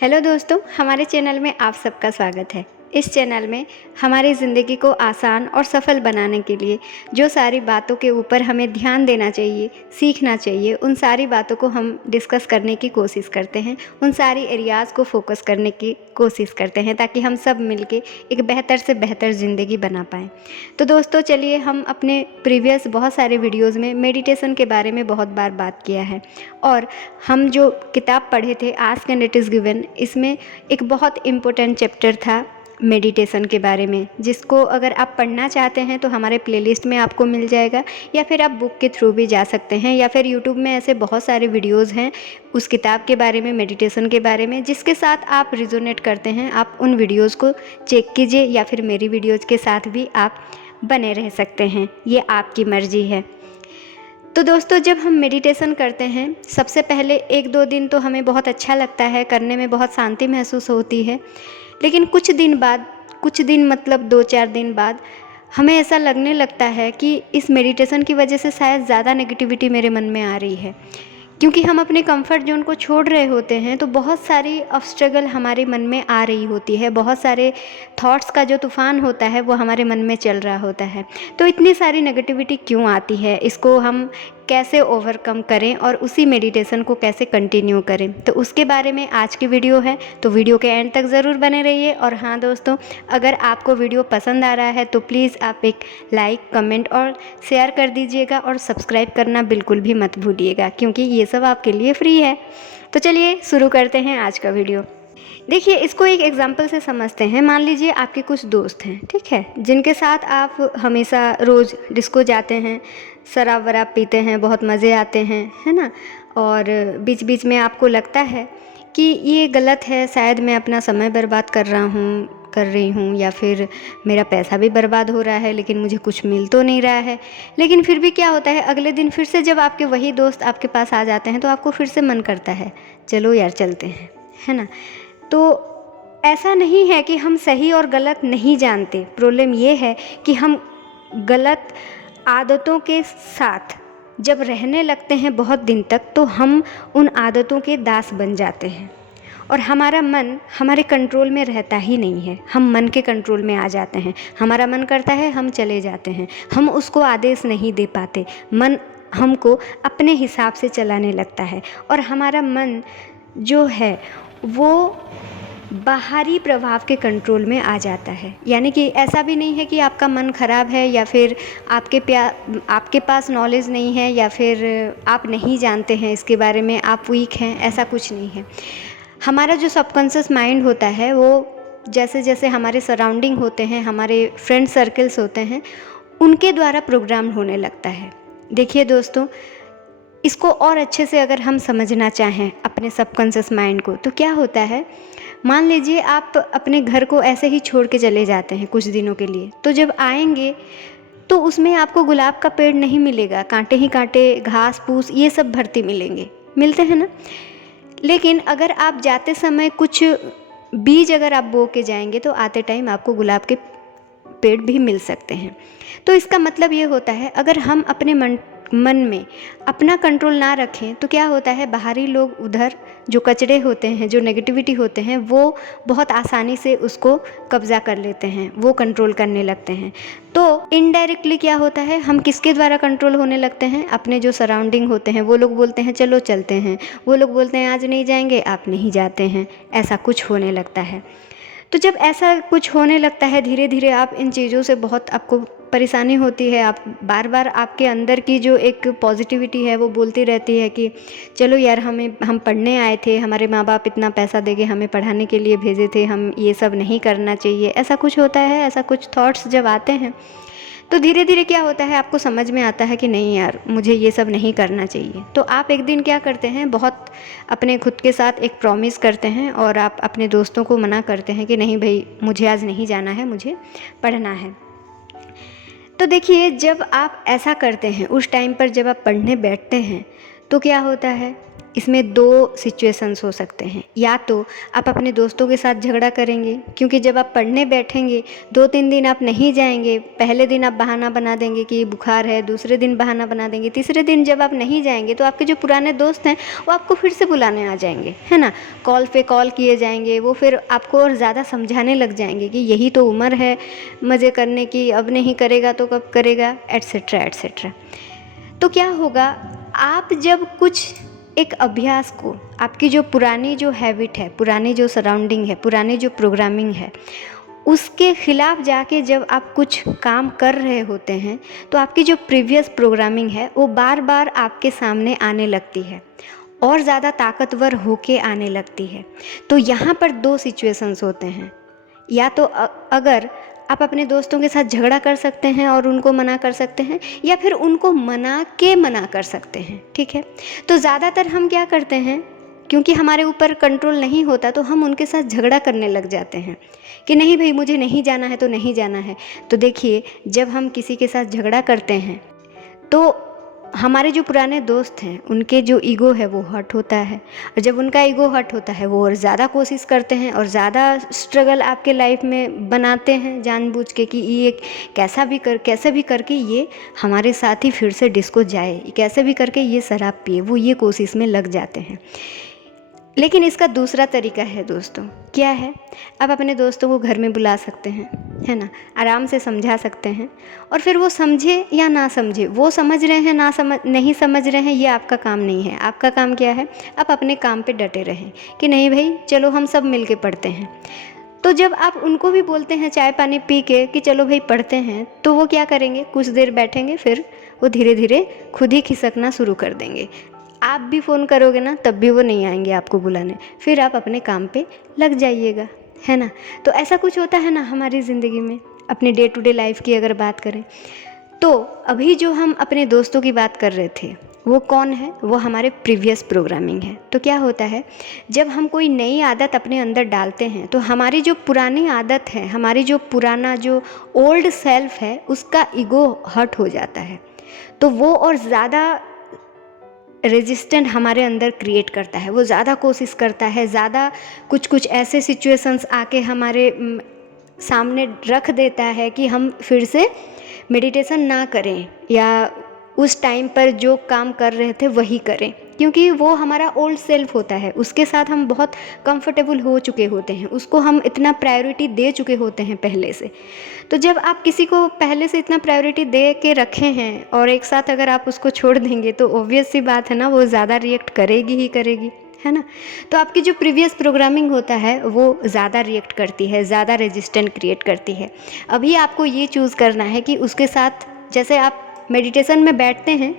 Hello दोस्तों, हमारे channel में आप सबका स्वागत है। इस चैनल में हमारी ज़िंदगी को आसान और सफल बनाने के लिए जो सारी बातों के ऊपर हमें ध्यान देना चाहिए, सीखना चाहिए, उन सारी बातों को हम डिस्कस करने की कोशिश करते हैं। उन सारी एरियाज़ को फोकस करने की कोशिश करते हैं ताकि हम सब मिलके एक बेहतर से बेहतर ज़िंदगी बना पाएँ। तो दोस्तों चलिए, हम अपने प्रीवियस बहुत सारे वीडियोज़ में मेडिटेशन के बारे में बहुत बार बात किया है और हम जो किताब पढ़े थे ask and it is given, इसमें एक बहुत इम्पोर्टेंट चैप्टर था मेडिटेशन के बारे में, जिसको अगर आप पढ़ना चाहते हैं तो हमारे प्लेलिस्ट में आपको मिल जाएगा, या फिर आप बुक के थ्रू भी जा सकते हैं, या फिर यूट्यूब में ऐसे बहुत सारे वीडियोज़ हैं उस किताब के बारे में, मेडिटेशन के बारे में, जिसके साथ आप रिजोनेट करते हैं। आप उन वीडियोज़ को चेक कीजिए या फिर मेरी वीडियोज़ के साथ भी आप बने रह सकते हैं, ये आपकी मर्ज़ी है। तो दोस्तों, जब हम मेडिटेशन करते हैं सबसे पहले 1-2 दिन तो हमें बहुत अच्छा लगता है, करने में बहुत शांति महसूस होती है। लेकिन कुछ दिन बाद, कुछ दिन मतलब 2-4 दिन बाद, हमें ऐसा लगने लगता है कि इस मेडिटेशन की वजह से शायद ज़्यादा नेगेटिविटी मेरे मन में आ रही है, क्योंकि हम अपने कंफर्ट जोन को छोड़ रहे होते हैं। तो बहुत सारी ऑब्स्ट्रगल हमारे मन में आ रही होती है, बहुत सारे थॉट्स का जो तूफ़ान होता है वो हमारे मन में चल रहा होता है। तो इतनी सारी नेगेटिविटी क्यों आती है, इसको हम कैसे ओवरकम करें और उसी मेडिटेशन को कैसे कंटिन्यू करें, तो उसके बारे में आज की वीडियो है। तो वीडियो के एंड तक ज़रूर बने रहिए। और हाँ दोस्तों, अगर आपको वीडियो पसंद आ रहा है तो प्लीज़ आप एक लाइक, कमेंट और शेयर कर दीजिएगा, और सब्सक्राइब करना बिल्कुल भी मत भूलिएगा, क्योंकि ये सब आपके लिए फ्री है। तो चलिए शुरू करते हैं आज का वीडियो। देखिए, इसको एक एग्जांपल से समझते हैं। मान लीजिए आपके कुछ दोस्त हैं, ठीक है, जिनके साथ आप हमेशा रोज़ डिस्को जाते हैं, शराब वराब पीते हैं, बहुत मज़े आते हैं, है ना। और बीच बीच में आपको लगता है कि ये गलत है, शायद मैं अपना समय बर्बाद कर रही हूँ, या फिर मेरा पैसा भी बर्बाद हो रहा है, लेकिन मुझे कुछ मिल तो नहीं रहा है। लेकिन फिर भी क्या होता है, अगले दिन फिर से जब आपके वही दोस्त आपके पास आ जाते हैं तो आपको फिर से मन करता है, चलो यार चलते हैं, है ना। तो ऐसा नहीं है कि हम सही और गलत नहीं जानते, प्रॉब्लम ये है कि हम गलत आदतों के साथ जब रहने लगते हैं बहुत दिन तक, तो हम उन आदतों के दास बन जाते हैं और हमारा मन हमारे कंट्रोल में रहता ही नहीं है। हम मन के कंट्रोल में आ जाते हैं, हमारा मन करता है हम चले जाते हैं, हम उसको आदेश नहीं दे पाते। मन हमको अपने हिसाब से चलाने लगता है और हमारा मन जो है वो बाहरी प्रभाव के कंट्रोल में आ जाता है। यानी कि ऐसा भी नहीं है कि आपका मन ख़राब है, या फिर आपके पास नॉलेज नहीं है, या फिर आप नहीं जानते हैं इसके बारे में, आप वीक हैं, ऐसा कुछ नहीं है। हमारा जो सबकॉन्शियस माइंड होता है वो जैसे जैसे हमारे सराउंडिंग होते हैं, हमारे फ्रेंड सर्कल्स होते हैं, उनके द्वारा प्रोग्राम होने लगता है। देखिए दोस्तों, इसको और अच्छे से अगर हम समझना चाहें अपने सबकॉन्शियस माइंड को, तो क्या होता है, मान लीजिए आप अपने घर को ऐसे ही छोड़ के चले जाते हैं कुछ दिनों के लिए, तो जब आएंगे तो उसमें आपको गुलाब का पेड़ नहीं मिलेगा, कांटे ही कांटे, घास फूस ये सब भरती मिलते हैं ना। लेकिन अगर आप जाते समय कुछ बीज अगर आप बो के जाएंगे तो आते टाइम आपको गुलाब के पेड़ भी मिल सकते हैं। तो इसका मतलब ये होता है, अगर हम अपने मन में अपना कंट्रोल ना रखें तो क्या होता है, बाहरी लोग उधर जो कचरे होते हैं, जो नेगेटिविटी होते हैं, वो बहुत आसानी से उसको कब्जा कर लेते हैं, वो कंट्रोल करने लगते हैं। तो इनडायरेक्टली क्या होता है, हम किसके द्वारा कंट्रोल होने लगते हैं, अपने जो सराउंडिंग होते हैं। वो लोग बोलते हैं चलो चलते हैं, वो लोग बोलते हैं आज नहीं जाएंगे, आप नहीं जाते हैं, ऐसा कुछ होने लगता है। तो जब ऐसा कुछ होने लगता है, धीरे धीरे आप इन चीज़ों से बहुत आपको परेशानी होती है। आप बार बार आपके अंदर की जो एक पॉजिटिविटी है वो बोलती रहती है कि चलो यार, हम पढ़ने आए थे, हमारे माँ बाप इतना पैसा देके हमें पढ़ाने के लिए भेजे थे, हम ये सब नहीं करना चाहिए, ऐसा कुछ होता है। ऐसा कुछ थॉट्स जब आते हैं तो धीरे धीरे क्या होता है, आपको समझ में आता है कि नहीं यार, मुझे ये सब नहीं करना चाहिए। तो आप एक दिन क्या करते हैं, बहुत अपने खुद के साथ एक प्रॉमिस करते हैं और आप अपने दोस्तों को मना करते हैं कि नहीं भाई, मुझे आज नहीं जाना है, मुझे पढ़ना है। तो देखिए, जब आप ऐसा करते हैं, उस टाइम पर जब आप पढ़ने बैठते हैं तो क्या होता है, इसमें 2 सिचुएशंस हो सकते हैं। या तो आप अपने दोस्तों के साथ झगड़ा करेंगे, क्योंकि जब आप पढ़ने बैठेंगे 2-3 दिन आप नहीं जाएंगे। पहले दिन आप बहाना बना देंगे कि बुखार है, दूसरे दिन बहाना बना देंगे, तीसरे दिन जब आप नहीं जाएंगे तो आपके जो पुराने दोस्त हैं वो आपको फिर से बुलाने आ जाएंगे, है ना। कॉल पे कॉल किए जाएंगे, वो फिर आपको और ज़्यादा समझाने लग जाएंगे कि यही तो उम्र है मज़े करने की, अब नहीं करेगा तो कब करेगा, एट्सेट्रा एट्सेट्रा। तो क्या होगा, आप जब कुछ एक अभ्यास को, आपकी जो पुरानी जो हैबिट है, पुरानी जो सराउंडिंग है, पुरानी जो प्रोग्रामिंग है, उसके ख़िलाफ़ जाके जब आप कुछ काम कर रहे होते हैं तो आपकी जो प्रीवियस प्रोग्रामिंग है वो बार बार आपके सामने आने लगती है और ज़्यादा ताकतवर होके आने लगती है। तो यहाँ पर 2 सिचुएशंस होते हैं। या तो अगर आप अपने दोस्तों के साथ झगड़ा कर सकते हैं और उनको मना कर सकते हैं, या फिर उनको मना कर सकते हैं, ठीक है। तो ज़्यादातर हम क्या करते हैं, क्योंकि हमारे ऊपर कंट्रोल नहीं होता तो हम उनके साथ झगड़ा करने लग जाते हैं कि नहीं भाई मुझे नहीं जाना है तो नहीं जाना है। तो देखिए, जब हम किसी के साथ झगड़ा करते हैं तो हमारे जो पुराने दोस्त हैं उनके जो ईगो है वो हर्ट होता है, और जब उनका ईगो हर्ट होता है वो और ज़्यादा कोशिश करते हैं और ज़्यादा स्ट्रगल आपके लाइफ में बनाते हैं जानबूझ के कि ये कैसे भी करके ये हमारे साथ ही फिर से डिस्को जाए, कैसे भी करके ये शराब पिए, वो ये कोशिश में लग जाते हैं। लेकिन इसका दूसरा तरीका है दोस्तों, क्या है, आप अपने दोस्तों को घर में बुला सकते हैं, है ना, आराम से समझा सकते हैं, और फिर वो समझे या ना समझे, वो समझ रहे हैं नहीं समझ रहे हैं, ये आपका काम नहीं है। आपका काम क्या है, आप अपने काम पे डटे रहें कि नहीं भाई चलो हम सब मिल के पढ़ते हैं। तो जब आप उनको भी बोलते हैं चाय पानी पी के कि चलो भाई पढ़ते हैं, तो वो क्या करेंगे, कुछ देर बैठेंगे, फिर वो धीरे धीरे खुद ही खिसकना शुरू कर देंगे। आप भी फ़ोन करोगे ना तब भी वो नहीं आएंगे आपको बुलाने, फिर आप अपने काम पे लग जाइएगा, है ना। तो ऐसा कुछ होता है ना हमारी ज़िंदगी में, अपने डे टू डे लाइफ की अगर बात करें तो अभी जो हम अपने दोस्तों की बात कर रहे थे वो कौन है, वो हमारे प्रीवियस प्रोग्रामिंग है। तो क्या होता है, जब हम कोई नई आदत अपने अंदर डालते हैं तो हमारी जो पुरानी आदत है, हमारी जो पुराना जो ओल्ड सेल्फ है, उसका ईगो हर्ट हो जाता है, तो वो और ज़्यादा रेजिस्टेंट हमारे अंदर क्रिएट करता है, वो ज़्यादा कोशिश करता है, ज़्यादा कुछ ऐसे सिचुएशंस आके हमारे सामने रख देता है कि हम फिर से मेडिटेशन ना करें या उस टाइम पर जो काम कर रहे थे वही करें, क्योंकि वो हमारा ओल्ड सेल्फ होता है, उसके साथ हम बहुत कंफर्टेबल हो चुके होते हैं, उसको हम इतना प्रायोरिटी दे चुके होते हैं पहले से। तो जब आप किसी को पहले से इतना प्रायोरिटी दे के रखे हैं और एक साथ अगर आप उसको छोड़ देंगे तो ऑब्वियस सी बात है ना, वो ज़्यादा रिएक्ट करेगी ही करेगी, है ना। तो आपकी जो प्रीवियस प्रोग्रामिंग होता है वो ज़्यादा रिएक्ट करती है, ज़्यादा रेजिस्टेंट क्रिएट करती है। अभी आपको ये चूज़ करना है कि उसके साथ, जैसे आप मेडिटेशन में बैठते हैं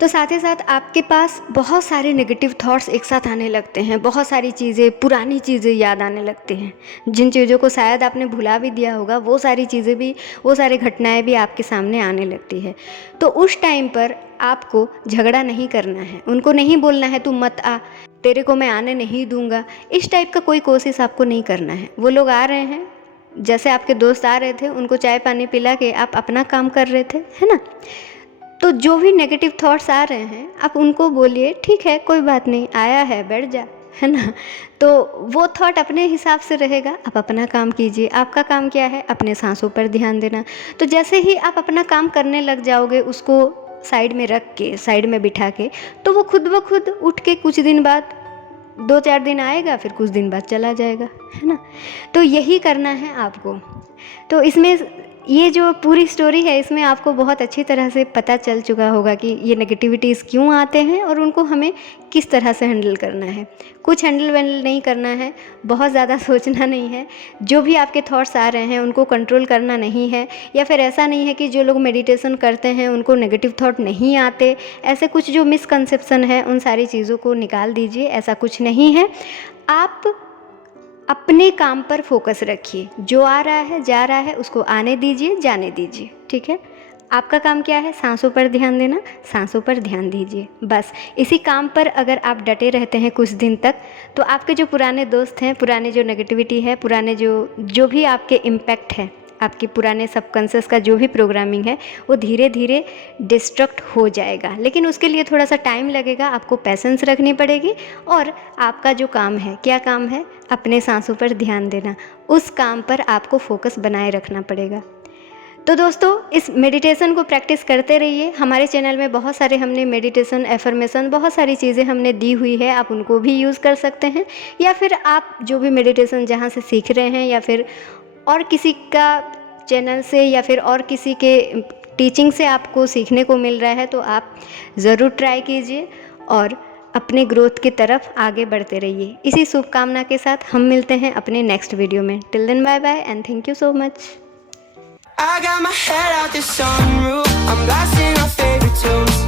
तो साथ ही साथ आपके पास बहुत सारे नेगेटिव थॉट्स एक साथ आने लगते हैं, बहुत सारी चीज़ें, पुरानी चीज़ें याद आने लगती हैं, जिन चीज़ों को शायद आपने भुला भी दिया होगा, वो सारी चीज़ें भी, वो सारी घटनाएं भी आपके सामने आने लगती है। तो उस टाइम पर आपको झगड़ा नहीं करना है, उनको नहीं बोलना है तू मत आ, तेरे को मैं आने नहीं दूंगा, इस टाइप का कोई कोशिश आपको नहीं करना है। वो लोग आ रहे हैं, जैसे आपके दोस्त आ रहे थे, उनको चाय पानी पिला के आप अपना काम कर रहे थे, है ना। तो जो भी नेगेटिव थॉट्स आ रहे हैं आप उनको बोलिए ठीक है कोई बात नहीं, आया है बैठ जा, है ना। तो वो थॉट अपने हिसाब से रहेगा, आप अपना काम कीजिए। आपका काम क्या है, अपने सांसों पर ध्यान देना। तो जैसे ही आप अपना काम करने लग जाओगे, उसको साइड में रख के, साइड में बिठा के, तो वो खुद ब खुद उठ के कुछ दिन बाद, 2-4 दिन आएगा, फिर कुछ दिन बाद चला जाएगा, है ना। तो यही करना है आपको। तो इसमें ये जो पूरी स्टोरी है, इसमें आपको बहुत अच्छी तरह से पता चल चुका होगा कि ये नेगेटिविटीज़ क्यों आते हैं और उनको हमें किस तरह से हैंडल करना है। कुछ हैंडल वैंडल नहीं करना है, बहुत ज़्यादा सोचना नहीं है, जो भी आपके थॉट्स आ रहे हैं उनको कंट्रोल करना नहीं है। या फिर ऐसा नहीं है कि जो लोग मेडिटेशन करते हैं उनको नेगेटिव थॉट नहीं आते, ऐसे कुछ जो मिसकंसेप्शन है उन सारी चीज़ों को निकाल दीजिए, ऐसा कुछ नहीं है। आप अपने काम पर फोकस रखिए, जो आ रहा है जा रहा है उसको आने दीजिए, जाने दीजिए, ठीक है। आपका काम क्या है, सांसों पर ध्यान देना, सांसों पर ध्यान दीजिए, बस इसी काम पर अगर आप डटे रहते हैं कुछ दिन तक, तो आपके जो पुराने दोस्त हैं, पुराने जो नेगेटिविटी है, पुराने जो भी आपके इम्पैक्ट है आपके पुराने सबकॉन्शियस का जो भी प्रोग्रामिंग है वो धीरे धीरे डिस्ट्रक्ट हो जाएगा। लेकिन उसके लिए थोड़ा सा टाइम लगेगा, आपको पेशेंस रखनी पड़ेगी। और आपका जो काम है, क्या काम है? अपने सांसों पर ध्यान देना, उस काम पर आपको फोकस बनाए रखना पड़ेगा। तो दोस्तों, इस मेडिटेशन को प्रैक्टिस करते रहिए। हमारे चैनल में बहुत सारे हमने मेडिटेशन, एफर्मेशन, बहुत सारी चीज़ें हमने दी हुई है, आप उनको भी यूज़ कर सकते हैं। या फिर आप जो भी मेडिटेशन जहाँ से सीख रहे हैं या फिर और किसी का चैनल से या फिर और किसी के टीचिंग से आपको सीखने को मिल रहा है तो आप ज़रूर ट्राई कीजिए और अपने ग्रोथ की तरफ आगे बढ़ते रहिए। इसी शुभकामना के साथ हम मिलते हैं अपने नेक्स्ट वीडियो में। Till then, bye bye and thank you so much. I got my head out the sunroof, I'm blasting our favorite tunes.